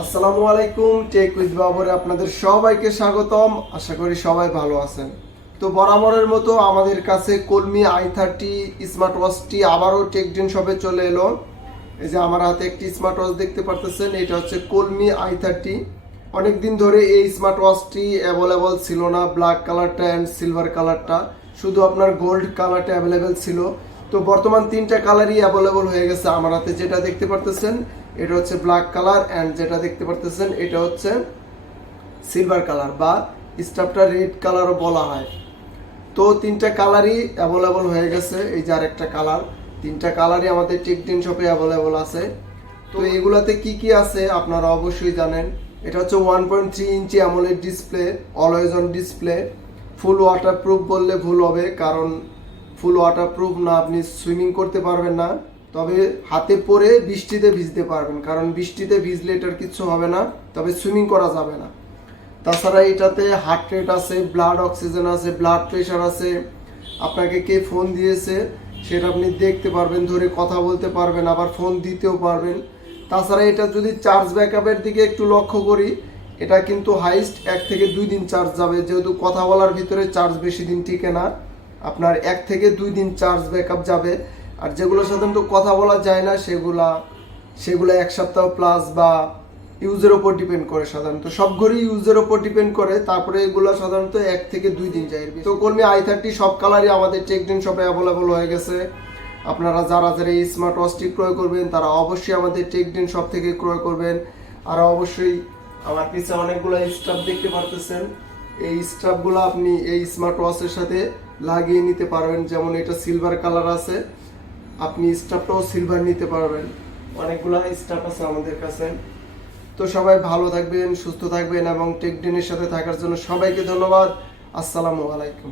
আসসালামু আলাইকুম, take with বাবরে আপনাদের সবাইকে স্বাগতম। আশা করি সবাই ভালো আছেন। তো বরাবরের মতো আমাদের কাছে কলমি i30 স্মার্ট ওয়াচটি আবারও টেকডেন শপে চলে এলো। এই যে আমার হাতে একটি স্মার্ট ওয়াচ দেখতে পারতেছেন, এটা হচ্ছে কলমি i30। অনেকদিন ধরে এই স্মার্ট ওয়াচটি অ্যাভেলেবল ছিল না, ব্ল্যাক কালারটা অ্যান্ড সিলভার কালারটা, শুধু আপনার গোল্ড কালারটা অ্যাভেলেবেল ছিল। তো বর্তমান তিনটা কালারই অ্যাভেলেবল হয়ে গেছে আমার হাতে। যেটা দেখতে পারতেছেন এটা হচ্ছে ব্ল্যাক কালার, অ্যান্ড যেটা দেখতে পারতেছেন এটা হচ্ছে সিলভার কালার বা স্টাফটা রেড কালারও বলা হয়। তো তিনটা কালারই অ্যাভেলেবল হয়ে গেছে। এই যে আরেকটা কালার, তিনটা কালারই আমাদের টেকডেন শপে অ্যাভেলেবল আছে। তো এগুলাতে কি কি আছে আপনারা অবশ্যই জানেন। এটা হচ্ছে 1.3 ইঞ্চি AMOLED display, always on display, full waterproof বললে ভুল হবে, কারণ ফুল ওয়াটারপ্রুফ না, আপনি সুইমিং করতে পারবেন না, তবে হাতে পরে বৃষ্টিতে ভিজতে পারবেন, কারণ বৃষ্টিতে ভিজলে এটার কিছু হবে না, তবে সুইমিং করা যাবে না। তাছাড়া এটাতে হার্ট রেট আছে, ব্লাড অক্সিজেন আছে, ব্লাড প্রেশার আছে, আপনাকে কে ফোন দিয়েছে সেটা আপনি দেখতে পারবেন, ধরে কথা বলতে পারবেন, আবার ফোন দিতেও পারবেন। তাছাড়া এটা যদি চার্জ ব্যাকআপের দিকে একটু লক্ষ্য করি, এটা কিন্তু হাইস্ট 1 থেকে 2 দিন চার্জ যাবে, যেহেতু কথা বলার ভিতরে চার্জ বেশি দিন টিকে না, আপনার 1 থেকে 2 দিন চার্জ ব্যাকআপ যাবে। আর যেগুলো সাধারণত কথা বলা যায় না সেগুলো 1 সপ্তাহ প্লাস বা ইউজের ওপর ডিপেন্ড করে। সাধারণত সব ঘড়ি ইউজের ওপর ডিপেন্ড করে, তারপরে এগুলো সাধারণত 1 থেকে 2 দিন যায়। তো কলমি i30 সব কালারই আমাদের টেকডেন শপে অ্যাভেলেবল হয়ে গেছে। আপনারা যারা যারা এই স্মার্ট ওয়াচটি ক্রয় করবেন তারা অবশ্যই আমাদের টেকডেন শপ থেকে ক্রয় করবেন। আর অবশ্যই আমার পিছনে অনেকগুলো স্টাফ দেখতে পারতেছেন, এই স্টাফগুলো আপনি এই স্মার্ট ওয়াচের সাথে লাগিয়ে নিতে পারবেন। যেমন এটা সিলভার কালার আছে, আপনি স্টাফটাও সিলভার নিতে পারবেন। অনেকগুলো স্টাফ আছে আমাদের কাছে। তো সবাই ভালো থাকবেন, সুস্থ থাকবেন এবং টেকডেনের সাথে থাকার জন্য সবাইকে ধন্যবাদ। আসসালামু আলাইকুম।